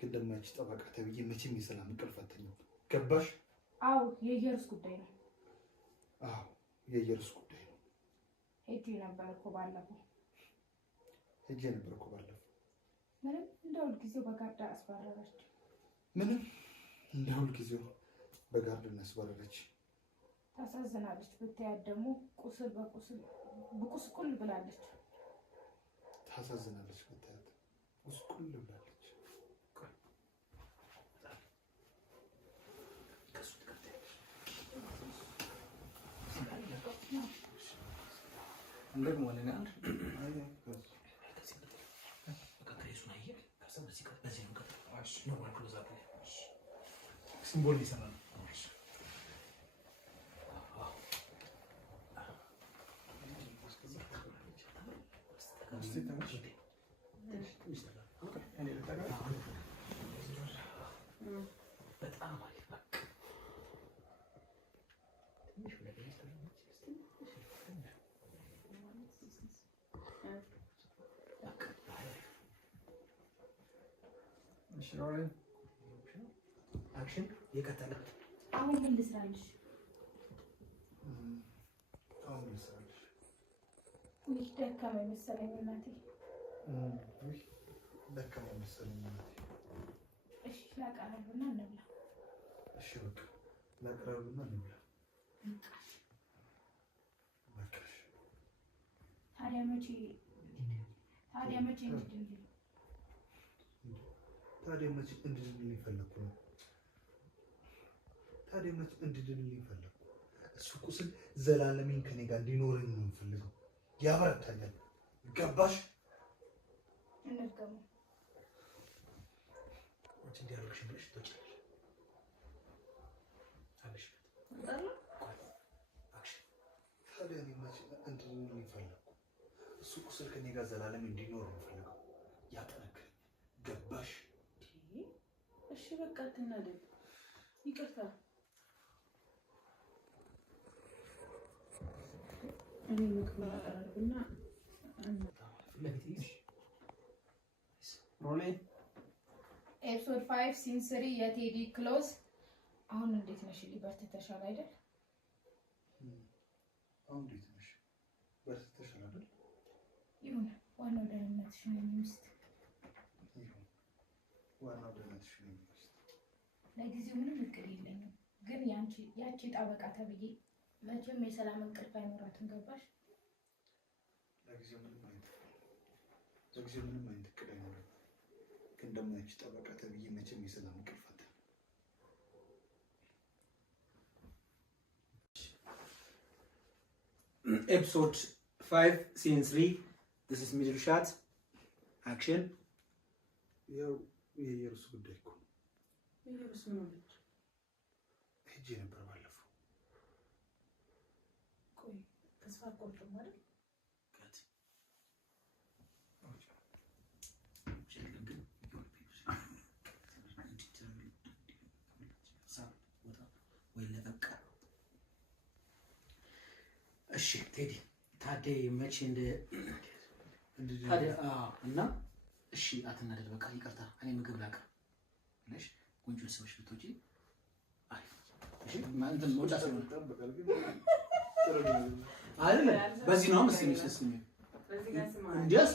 እንደማይች ጠበቃ ተብዬ መቼም የሰላም እንቅልፍ አተኛም። ገባሽ? አዎ የኢየሩስ ጉዳይ ነው። አዎ የኢየሩስ ጉዳይ ነው። ሄጄ ነበር እኮ ባለፈው። ምንም እንደ ሁልጊዜው በጋርዳ አስባረረች። ምንም እንደ ሁልጊዜው በጋርዳ አስባረረች። ታሳዝናለች። ብታያት ደግሞ ቁስል በቁስል ብቁስቁል ብላለች። ታሳዝናለች። ብታያት ቁስቁል ብላለች። እንደግ ማለት ነው። ሲምቦል ይሰራል። በጣም አሪፍ አክሽን የቀጠለ አሁን ምን ልስራልሽ? ይህ ደከመኝ መሰለኝ እናቴ። እሺ ላቀርብና እንብላ። እሺ በቃ ላቀርብና እንብላ። ታዲያ መቼ እንድድንልኝ ፈለኩ ነው። ታዲያ መቼ እንድድንልኝ ፈለኩ። እሱ ቁስል ዘላለሜን ከኔ ጋር እንዲኖረኝ ነው የምፈልገው። ያበረታኛል። ገባሽ? እንድገሙ ወጭ እንዲያርግሽ ብለሽ ትወጪለሽ። አለሽ አክሽን። ታዲያ እኔ መቼ እንድድንልኝ ፈለኩ። እሱ ቁስል ከኔ ጋር ዘላለም እንዲኖር ነው የምፈልገው። ያጠነክረኛል። ገባሽ? እሺ በቃ አትናደድ። ይቅርታ። እኔ ምግብ አቀርብና ኤፒሶድ 5 ሲን 3 የቴዲ ክሎዝ። አሁን እንዴት ነሽ? በርትተሻል አይደል? አሁን እንዴት ነሽ? በርትተሻል አይደል? ይሁን፣ ዋናው ደህንነትሽ ነው የሚስት። ዋናው ደህንነትሽ ነው የሚስት። ለጊዜው ምንም እቅድ የለኝም፣ ግን ያቺ ጠበቃ ተብዬ መቼም የሰላም እንቅልፍ አይኖራትም። ገባሽ? ለጊዜው ምንም አይነት እቅድ አይኖርም፣ ግን ደግሞ ያቺ ጠበቃ ተብዬ መቼም የሰላም እንቅልፍ አትተኛም። ኤፒሶድ 5 ሲን 3 this is middle shot action። ያው የኢየሩስ ጉዳይ እኮ ኢየሩስ ምን ሆነች? ሄጄ ነበር ባለፈው። ቆይ ተስፋ አልቆርጥም አይደል? እሺ ቴዲ ታዲያ መቼ እና እሺ አትናደድ፣ በቃ ይቅርታ፣ እኔ ምግብ ላቅርብ ብለሽ ጉንጩን ስበሽ ብትወጪ አሪፍ። እሺ ማለት ነው። ወጣ ሰው አይደለ? በዚህ ነው መስሎኝ ሲስኝ በዚህ ጋር ስማ እንዲያስ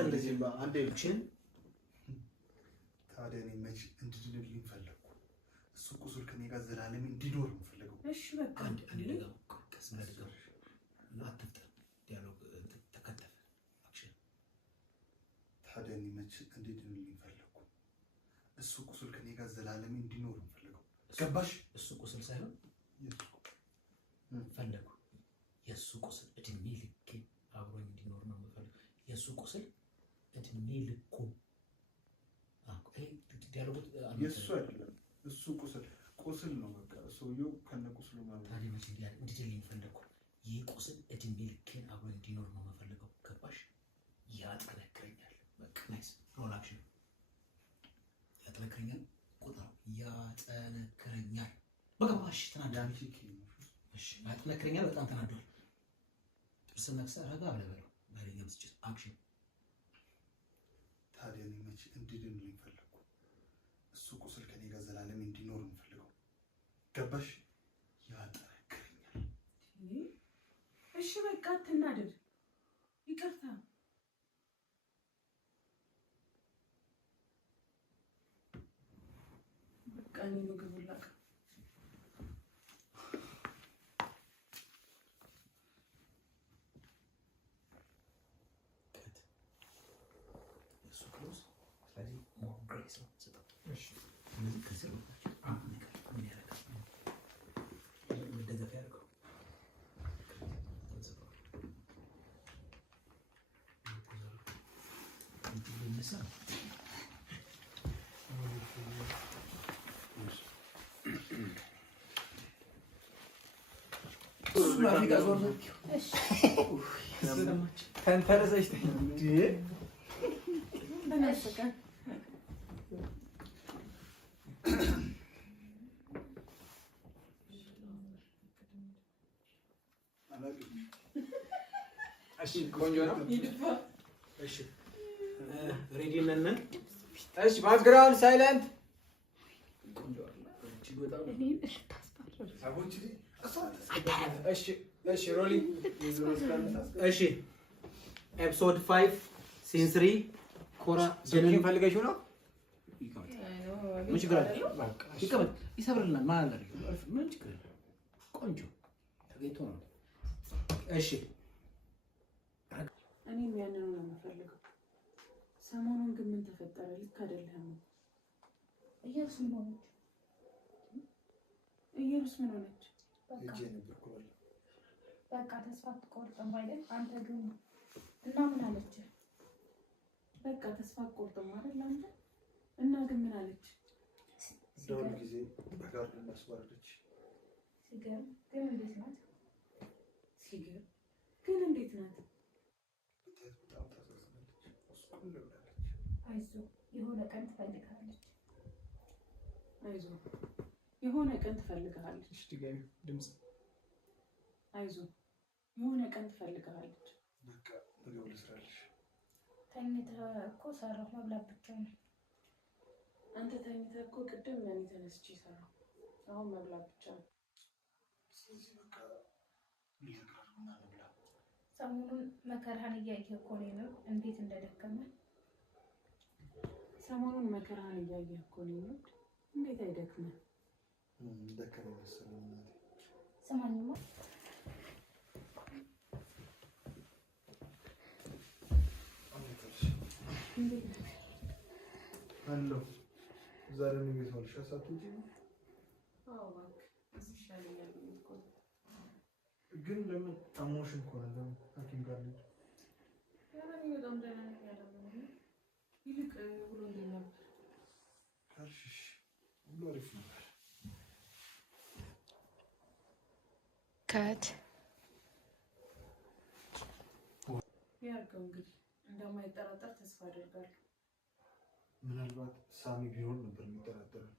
እንደዚህ አንዴ ታዲያ እኔ መቼ እንድድንልኝ ፈለኩ። እሱ ቁስል ከኔ ጋር ዘላለም እንዲኖር ነው የምፈልገው። እሺ በቃ አንዴ ነገር ቀስ ብለህ ደግሞ አትፍጠር። ዲያሎግ ተከተፈ አክሽን። ታዲያ እኔ መቼ እንድድንልኝ ፈለኩ። እሱ ቁስል ከኔ ጋር ዘላለም እንዲኖር ነው የምፈልገው። ገባሽ? እሱ ቁስል ሳይሆን ፈለኩ። የእሱ ቁስል እድሜ ልኬ አብሮኝ እንዲኖር ነው የምፈልገው። የእሱ ቁስል እድሜ ልኩ ዲያሎግ የእሱ አይደለም። እሱ ቁስል ነው። በቃ ሰውየው ከነ ቁስሉ ማለት ነው። ታዲያ መቼ እንዲድልኝ ፈለኩ። ይህ ቁስል እድሜ ልኬን አብሮኝ እንዲኖር ነው የምፈልገው። ገባሽ? ያጠነክረኛል። በቃ ናይስ ሮል አክሽን። ያጠነክረኛል። ቁጥር ያጠነክረኛል። በገባሽ? ተናዳሚ እሺ አትነክረኛል። በጣም ተናዷል። ጥርስን ነክሰህ ረጋ ብለህ በለው። ባለኛ ብስጭት አክሽን። ታዲያ እኔ መቼ እንዲድንልኝ ፈለግኩ? እሱ ቁስል ከኔ ጋር ዘላለም እንዲኖር የምፈልገው ገባሽ? ያጠነክረኛል። እሺ በቃ አትናደድ። ይቅርታ በቃ እኔ ምግብ ላቅ ተንተረሰች ቆንጆ ነው። እሺ ሬዲ ነን። እሺ ባክግራውንድ ሳይለንት። እሺ ሮሊንግ። እሺ ኤፒሶድ 5 ሲን 3 ኮራ ጀነን ፈልገሽው ነው? ምን ችግር አለ? ይቀበል ይሰብርልናል። ማን አለ? ምን ችግር አለ? ቆንጆ ተገኝቶ ነው። እሺ እኔም ያንኑ ነው የምፈልገው። ሰሞኑን ግን ምን ተፈጠረ? ልክ አይደለም። ኢየሩስ ምን ሆነች? ኢየሩስ ምን ሆነች? በቃ ተስፋ አትቆርጥም አይደል? አንተ ግን እና ምን አለች? በቃ ተስፋ አትቆርጥም አይደል አንተ? እና ግን ምን አለች? ደውል ጊዜ በጋር እናስባረች። ሲገርም ግን እንዴት ናት? ሲገርም ግን እንዴት ናት? በጣም ታሳዝናለች። እሱን ለብላለች። አይዞህ የሆነ ቀን ትፈልጋለች። አይዞህ የሆነ ቀን ትፈልጋለች። እሺ ድጋሚ ድምጽ። አይዞህ የሆነ ቀን ትፈልጋለች። በቃ ምግብ ልስራልሽ። ተኝተህ እኮ ሰራሁ መብላት ብቻ ነው። አንተ ተኝተህ እኮ ቅድም እኔ ተነስቼ ሰራሁ። አሁን መብላት ብቻ ነው። ስለዚህ በቃ ልነግራርና ልብላ። ሰሞኑን መከራህን እያየህ እኮ ነው እንዴት እንደደከመ። ሰሞኑን መከራህን እያየህ እኮ ነው እንዴት አይደክምህ? ደከመ መሰለኝ እናቴ። ስማኝማ አሎ ዛሬ ነው ቤት ሳትውጪ ነው? አዎ እባክህ እዚህ ይሻለኛል እኮ። ግን ለምን አሞሽን እኮ ነው? ለምን ሐኪም ጋር ልጅ ያለኝ በጣም ደህና ነኝ ያለኝ። ይልቅ ብሎ እንዴት ነበር ካልሽሽ ሁሉ አሪፍ ነበር። ከት ያርገው እንግዲህ እንደማይጠራጠር ተስፋ አደርጋለሁ። ምናልባት ሳሚ ቢሆን ነበር የሚጠራጠረው።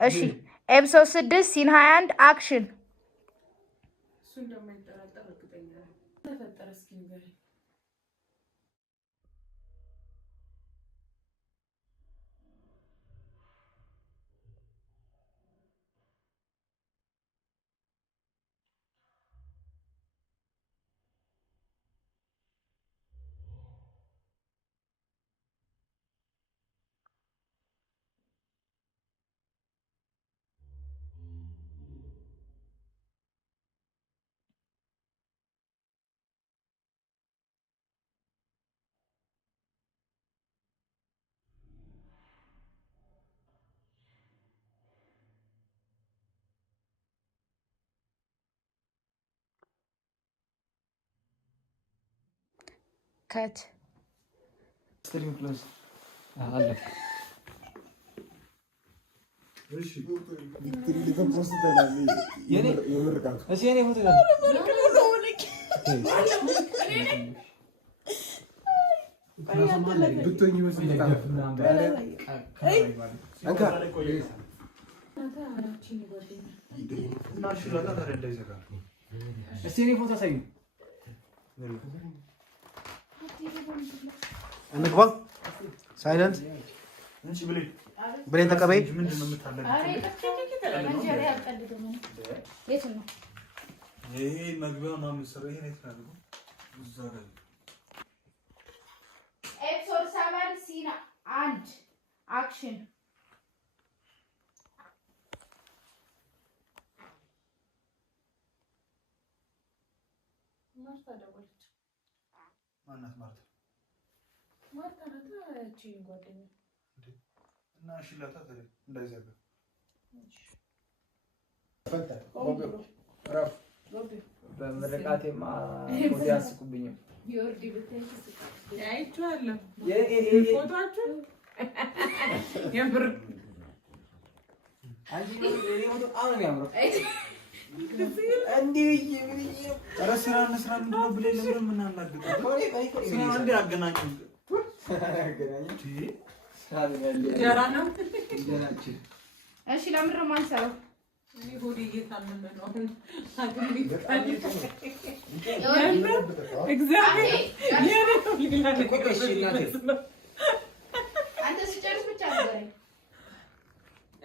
እሺ ኤፒሶድ 6 ሲን 21 አክሽን። እሱ እንደማይጠራጠር እርግጠኛ ነኝ። ተፈጠረ እስኪ ንገረኝ። ከት ስትሪም ክሎዝ አለ። እሺ ቪክቶሪ ለተፖስት ተላል የምርቃቱ እሺ እኔ ፎቶ ጋር ብትሆኝ ይመስልኛል። አንካ እስቲ እኔ ፎቶ አሳዩ። እንግባ። ሳይለንት ብሌን ተቀበይ። ይሄ መግቢያው ነው የሚሰራው። ይሄ ነው ያለው እዛ ጋር ኤፒሶድ 7 ሲን 1 አክሽን። ማርታ ደወለች። ማናት ማርታ? ማርታ ናት እቺ ጓደኛ እና ሽላታ ተረ እንዳይዘጋ በምርቃቴማ ፎቶ ያስቁብኛል። ዮርዲ ብትሄጂ አይቼዋለሁ ፎቶአችሁን የምር አንቺ ነው ፎቶ አሁን ነው ያምረው። ኧረ ስራ እንስራ ምንድን ነው ብለህ ለምን የምናናግጠው? ስራ እንደ አገናኝ ጀራ ነው። እሺ ለምን ነው የማንሰራው? እኔ ሆዴ እየታመመ ነው አሁን አግኝ እግዚአብሔር ሌላ አንተ ስጨርስ ብቻ ንገረኝ።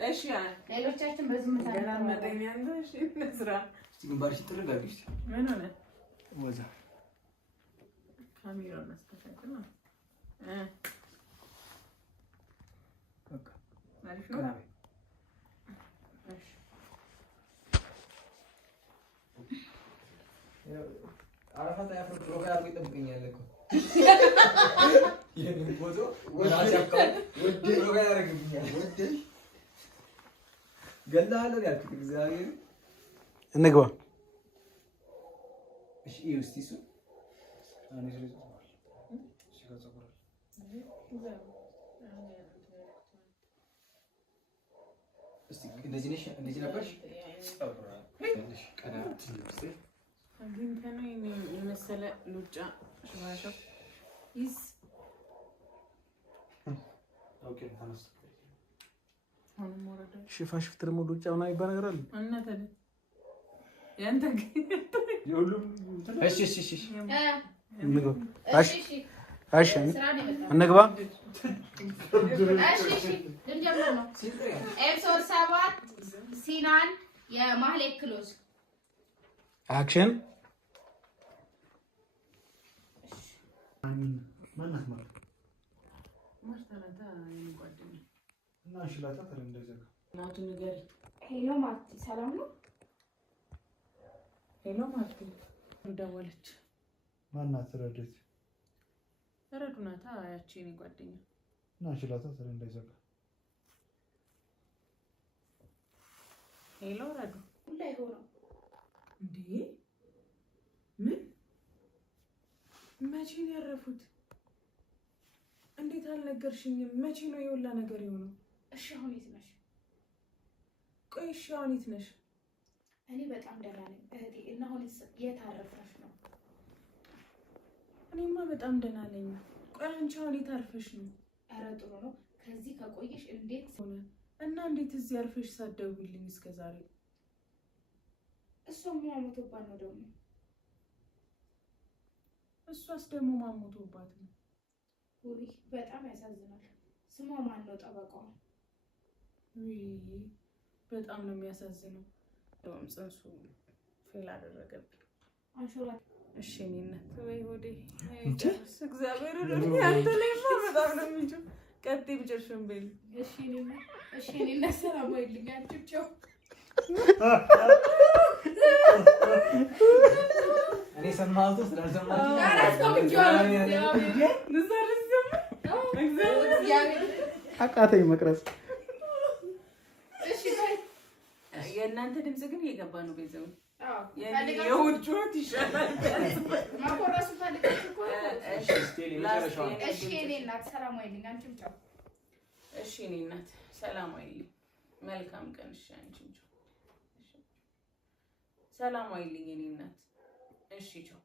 እሺ ሌሎቻችን በዝምታ ገና መጠኛ እንደ እሺ እንስራ። እስቲ ግንባርሽ ጥርግ አድርጊ። ምን ሆነ? ወዛ ካሜራውን አስተካክል ነው። በቃ አሪፍ ነው። አረፋታ ያፈር ፕሮግራም አድርጎ ይጠብቀኛል እኮ ይሄን ፎቶ ወራሽ አካል ወደ ፕሮግራም ያደርግብኛል። ወደ ገላለ ያልኩት እግዚአብሔር እንግባ። እሺ ይውስቲ ሱ አኔ ስለዚህ እሺ ከጸጉር እስቲ እንደዚህ ነሽ እንደዚህ ነበርሽ። አግኝተን የመሰለ ሉጫ ሽባሻው ይስ ኦኬ ተነስ። አሁን ወረደ ሽፋሽፍት ደግሞ ሉጫ ምናምን ይባል ነገር አለ እና ታዲያ ያንተ የሁሉም እሺ እሺ እሺ እንግባ። እሺ እሺ ስራ ነው የመጣው። እንግባ። እሺ ልንጀምር ነው። ኤፒሶድ 7 ሲን 1 የማህሌት ክሎዝ አክሽን። ማናት ማለት ማርታ ናት የኔ ጓደኛ እና ሽላታ ተረ እንዳይዘጋ እናቱ ንገሪ። ሄሎ ማርቲ ሰላም ነው? ሄሎ ማርቲ ደወለች። ማናት ረድት? ረዱ ናታ ያቺ የኔ ጓደኛ እና ሽላታ ተረ እንዳይዘጋ ሄሎ ረዱ ሁላይ ሆኖ እንዴ ምን መቼ ነው ያረፉት? እንዴት አልነገርሽኝም? መቼ ነው የሁላ ነገር የሆነው? እሺ አሁን የት ነሽ? ቆይ እሺ አሁን የት ነሽ? እኔ በጣም ደህና ነኝ እህቴ። እና አሁን የት አረፈሽ ነው? እኔማ በጣም ደህና ነኝ። ቆይ አንቺ አሁን የት አርፈሽ ነው? ኧረ ጥሩ ነው። ከዚህ ከቆየሽ እንዴት ሆነ እና እንዴት እዚህ አርፈሽ ሳትደውይልኝ እስከ ዛሬ? እሷም ማሞቶባት ነው ደግሞ። እሷስ ደግሞ ማሞቶባት ነው? ውይ በጣም ያሳዝናል። ስሟ ማን ነው ጠበቃዋ? በጣም ነው የሚያሳዝነው። ደም ጽንሱ ፌል አደረገብኝ። አንሾላ እሺ እኔነት ወይ ወዴ እግዚአብሔር ይመስገን። አንተ ላይ በጣም ነው የሚጀው። ቀጥይ ብጨርሽም በል። እሺ እኔነት ሰላም ወይልኝ አንቺው እኔ ሰማሁት ስላልሰማሁት አቃተኝ መቅረጽ። የእናንተ ድምጽ ግን እየገባ ነው። ቤተሰብ የውድ ጩኸት ይሻላል። ማቆራሱ ፈልጋችሁ እኮ እሺ እኔ እናት ሰላም ወይልኝ አንቺም ቻው። እሺ እኔ እናት ሰላም ወይልኝ። መልካም ቀን። እሺ አንቺም ቻው። ሰላም ወይልኝ እኔ እናት። እሺ ቻው።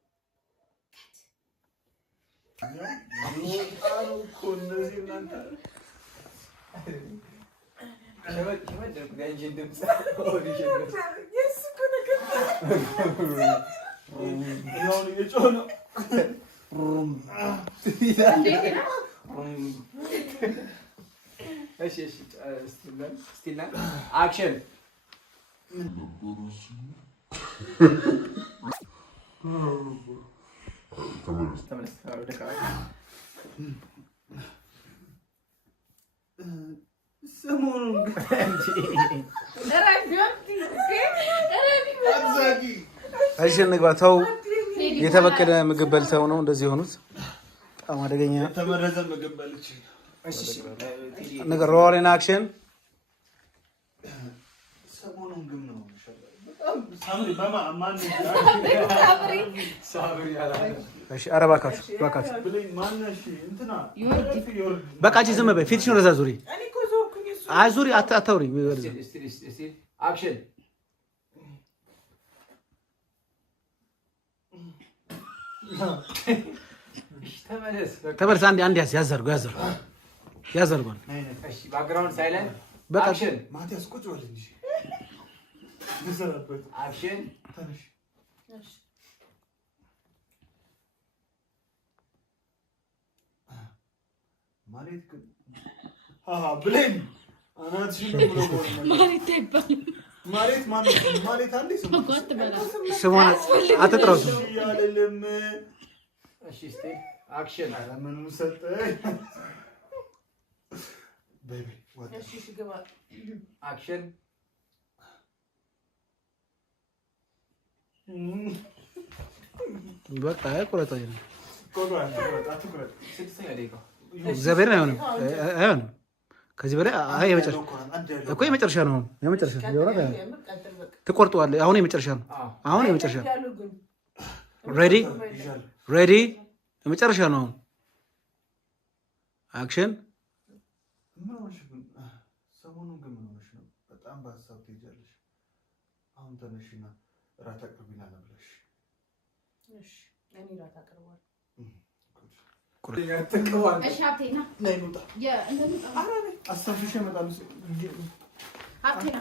አክሽን ሰሞኑን እሺ እንግባ። ተው የተበከለ ምግብ በልተው ነው እንደዚህ የሆኑት። በጣም አደገኛ የተመረዘ ምግብ በልቼ ነገር። ሮሊን አክሽን። ሰሞኑን ግን ነው ሳምሪ ማማ ማን ሳምሪ ያላ እሺ ኧረ እባካችሁ እባካችሁ ብለኝ ማነሽ እንትና በቃ አንቺ ዝም በይ። ፊትሽን ወደዛ ዙሪ። አይ ዙሪ አታውሪ። አክሽን ተመለስ። አንዴ ያዝ አድርጎ ያዝ አድርጎ። እሺ ባክግራውንድ ሳይለንት። በቃ አክሽን ማቲያስ ቁጭ በል እንጂ ንሰራበት። አክሽን ተነሽ ማለት ግን ብሌን አናትሽን ብሎ ማለት ይባል ማለት ማለት አንዴ ስሟን አትጥራው። ያለለም እሺ እስቲ አክሽን ምንም ሰጠኝ ቤቢ ወጣ። እሺ ግባ። አክሽን በቃ ቁረጠኝ ነው አትቁረጥ። ስድስተኛ ደቂቃ እግዚአብሔርን አይሆንም። ከዚህ በላይ አይ የመጨረሻ ነው። የመጨረሻ ትቆርጠዋለህ። አሁን የመጨረሻ ነው። አሁን የመጨረሻ ሬዲ የመጨረሻ ነው። አክሽን። ሰሞኑን ግን ምን ሆነሽ ነው? በጣም በሀሳብ ትሄጃለሽ። አሁን ተነሽና እራት አቅርቢና ብለሽ። እሺ እኔ እራት አቅርባለሁ። እሺ ሀብቴና ነይ እንውጣ። እንደምጣ አስተፍሽ እመጣለሁ። ሀብቴና